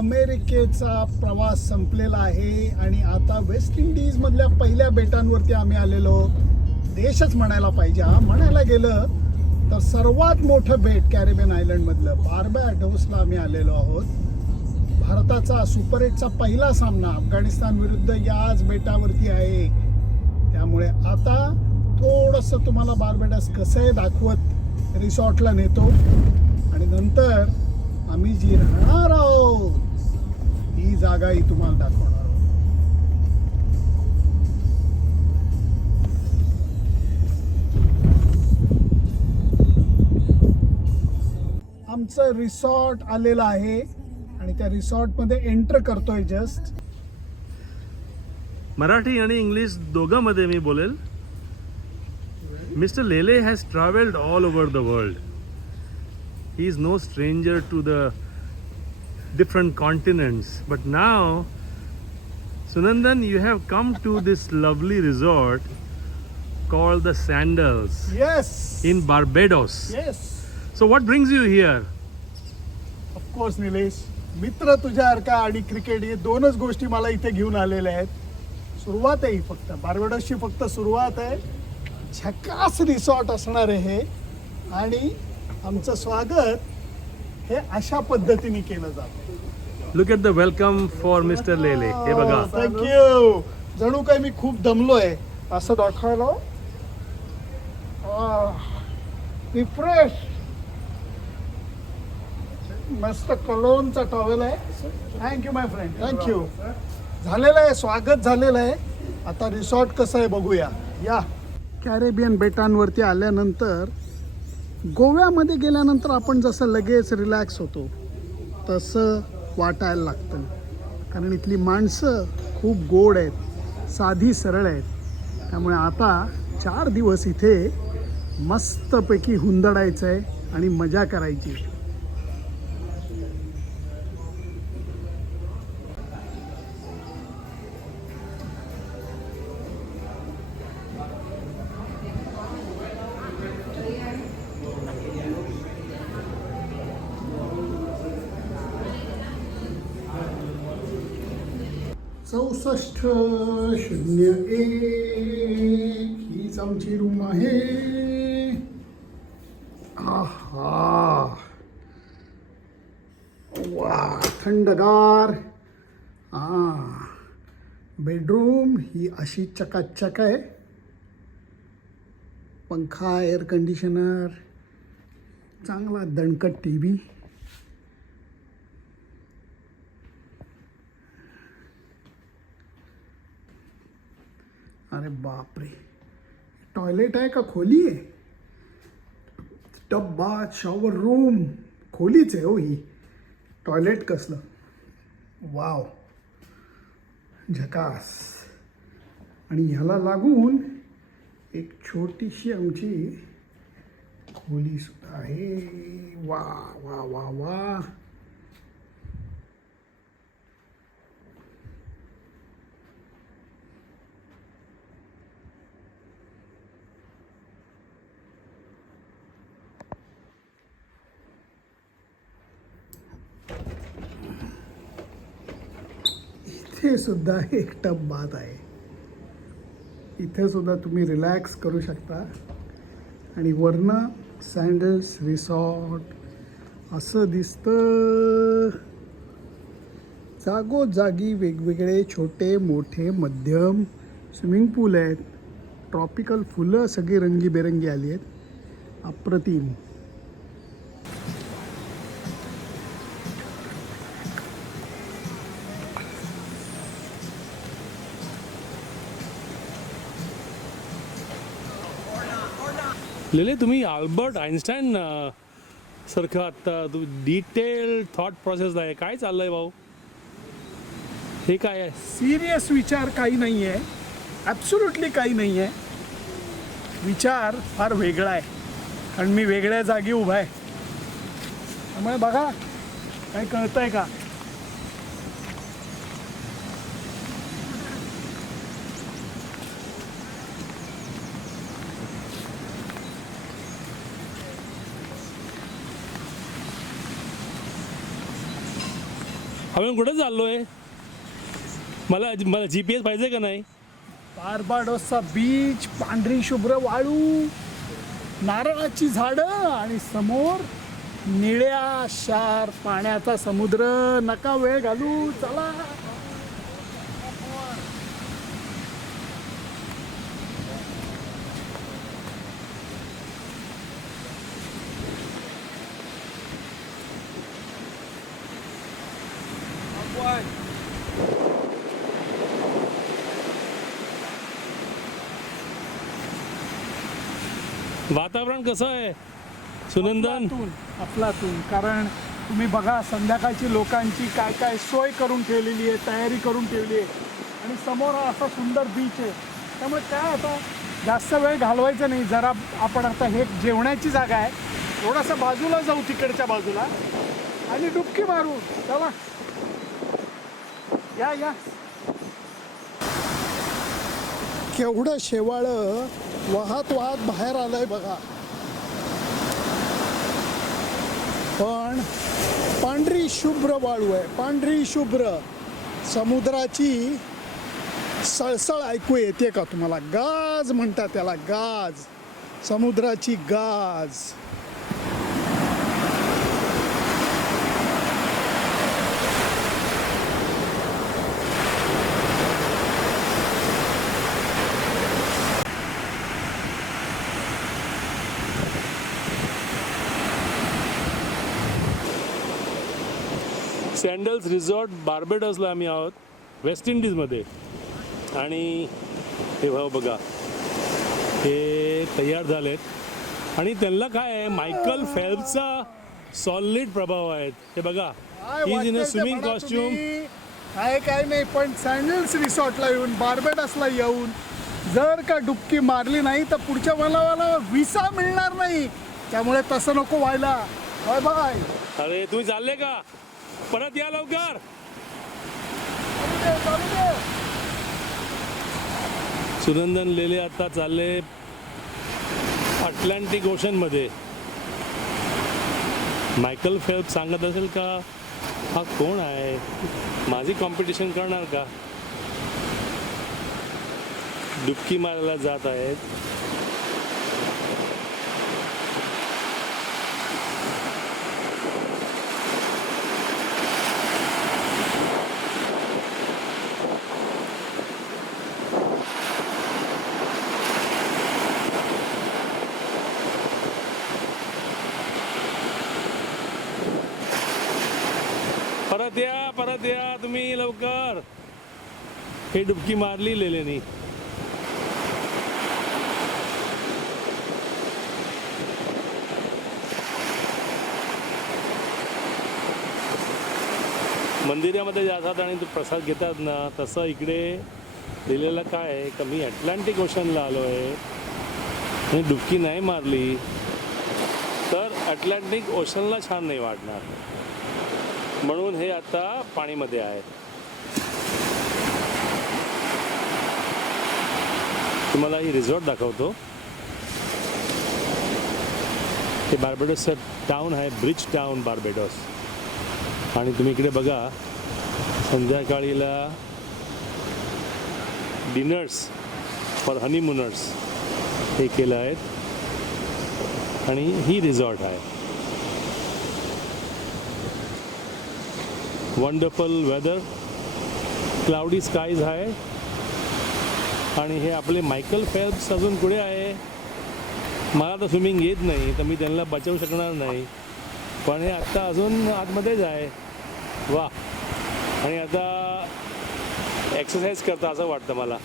अमेरिकेचा प्रवास संपलेला आहे आणि आता वेस्ट इंडिजमधल्या पहिल्या बेटांवरती आम्ही आलेलो. देशच म्हणायला पाहिजे. हा म्हणायला गेलं तर सर्वात मोठं बेट कॅरेबियन आयलंडमधलं बार्बॅडोसला आम्ही आलेलो आहोत. भारताचा सुपर एटचा पहिला सामना अफगाणिस्तान विरुद्ध याच बेटावरती आहे. त्यामुळे आता थोडंसं तुम्हाला बार्बेडस कसं आहे दाखवत रिसॉर्टला नेतो. आणि नंतर आम्ही जी राहणार आहोत ही जागाही तुम्हाला दाखवणार आमचं रिसॉर्ट आलेलं आहे आणि त्या रिसॉर्टमध्ये एंटर करतोय जस्ट. मराठी आणि इंग्लिश दोघांमध्ये मी बोलेल. Mister Lele has travelled all over the world. He is no stranger to the different continents. But now, Sunandan, you have come to this lovely resort called the Sandals yes in Barbados. Yes So, what brings you here? Of course Nilesh मित्र तुझ्यासारखा आणि cricket हे दोनच गोष्टी मला इथे घेऊन आलेल्या आहेत सुरुवात आहे ही फक्त बार्बेडोसची फक्त सुरुवात आहे झकास रिसॉर्ट असणार आहे हे आणि आमचं स्वागत हे अशा पद्धतीने केलं जातं. Look at the welcome for Mr. Lele. हे बघा. थँक्यू जणू काही मी खूप दमलोय. असं दाखवायला रिफ्रेश मस्त कलोनचा टॉवेल आहे. Thank you my friend thank you झालेलं आहे स्वागत झालेलं आहे. आता रिसॉर्ट कसं आहे बघूया. या. कॅरेबियन बेटांवरती आल्यानंतर गोव्यामध्ये गेल्यानंतर आपण जसं लगेच रिलॅक्स होतो तसं वाटायला लागतं. कारण इथली माणसं खूप गोड आहेत साधी सरळ आहेत. त्यामुळे आता चार दिवस इथे मस्तपैकी हुंदडायचं आहे आणि मजा करायची. चौसष्ट शून्य एक. हीच आमची रूम आहे. आहा. वा थंडगार. हा बेडरूम ही अशी चकाचक आहे. पंखा एअर कंडिशनर चांगला दणकट टी व्ही अरे बापरे. टॉयलेट आहे का खोली आहे? डब्बा शॉवर रूम खोलीच आहे हो ही. टॉयलेट कसलं? वाव झकास. आणि ह्याला लागून एक छोटीशी आमची खोली सुद्धा आहे. वा वा वा वा. इथे सुद्धा एक टब बात आहे. इथे सुद्धा तुम्ही रिलॅक्स करू शकता. आणि वरनं सँडल्स रिसॉर्ट असं दिसतं. जागोजागी वेगवेगळे छोटे मोठे मध्यम स्विमिंग पूल आहेत. ट्रॉपिकल फुलं सगळी रंगीबेरंगी आली आहेत. अप्रतिम. लिहिले तुम्ही आल्बर्ट आईन्स्टाईन सारखं आत्ता तू डिटेल थॉट प्रोसेस आहे काय चाललंय भाऊ? हे काय आहे? सिरियस विचार काही नाही आहे ॲब्सुल्युटली काही नाही आहे विचार फार वेगळा आहे. कारण मी वेगळ्या जागी उभा आहे. त्यामुळे बघा काही कळतंय का? आपण कुठे आहे मला मला जी पी एस पाहिजे का नाही? बार्बाडोसचा बीच पांढरी शुभ्र वाळू नारळाची झाडं आणि समोर निळ्या शार पाण्याचा समुद्र. नका वेळ घालू चला. वातावरण कसं आहे? सुनंदन? अफलातून कारण तुम्ही बघा संध्याकाळची लोकांची काय काय सोय करून ठेवलेली आहे तयारी करून ठेवली आहे. आणि समोर हा असा सुंदर बीच आहे. त्यामुळे काय आता जास्त वेळ घालवायचा नाही. जरा आपण आता हे जेवणाची जागा आहे. थोडासा बाजूला जाऊ तिकडच्या बाजूला. आणि डुबकी मारू. चला. या या. केवढं शेवाळ. वाहत वाहत बाहेर आलंय बघा. पण पांढरी शुभ्र वाळू आहे. पांढरी शुभ्र. समुद्राची सळसळ ऐकू येते का तुम्हाला? गाज म्हणतात त्याला गाज. समुद्राची गाज. सँडल्स रिसॉर्ट बार्बेडॉसला आम्ही आहोत वेस्ट इंडिजमध्ये. आणि हे भाऊ बघा हे तयार झालेत. आणि त्यांना काय आहे मायकल फेल्पचा सॉलिड प्रभाव आहेत. हे बघा ही इन अ ते स्विमिंग कॉस्ट्युम. काय काय नाही पण सँडल्स रिसॉर्टला येऊन बार्बेडसला येऊन जर का डुबकी मारली नाही तर पुढच्या मला विसा मिळणार नाही. त्यामुळे तसं नको व्हायला. Bye bye. अरे तुम्ही चालले का? परत या लवकर. सुनंदन लेले आता चालले अटलांटिक ओशनमध्ये मायकल फेल्प सांगत असेल का हा कोण आहे? माझी कॉम्पिटिशन करणार का? डुबकी मारायला जात आहेत. परत या परत या तुम्ही लवकर. हे डुबकी मारली लेलेनी मंदिरामध्ये जातात आणि तू प्रसाद घेतात ना तसं इकडे दिलेलं काय आहे? का मी अटलांटिक ओशनला आलो आहे आणि डुबकी नाही मारली. तर अटलांटिक ओशनला छान नाही वाटणार. म्हणून हे आता पाणीमध्ये आहे. तुम्हाला ही रिसॉर्ट दाखवतो. हे बार्बेडोसचं टाऊन आहे ब्रिज टाऊन बार्बेडोस. आणि तुम्ही इकडे बघा संध्याकाळीला डिनर्स फॉर हनीमूनर्स हे केलं आहेत. आणि ही रिसॉर्ट आहे. वंडरफुल वेदर क्लाउडी स्कायज आहे. आणि हे आपले मायकल फेल्प्स अजून पुढे आहे. मला तर स्विमिंग येत नाही तर मी त्यांना बचावू शकणार नाही. पण हे आत्ता अजून आतमध्येच आहे. वा आणि आता एक्सरसाइज करता असं वाटतं मला.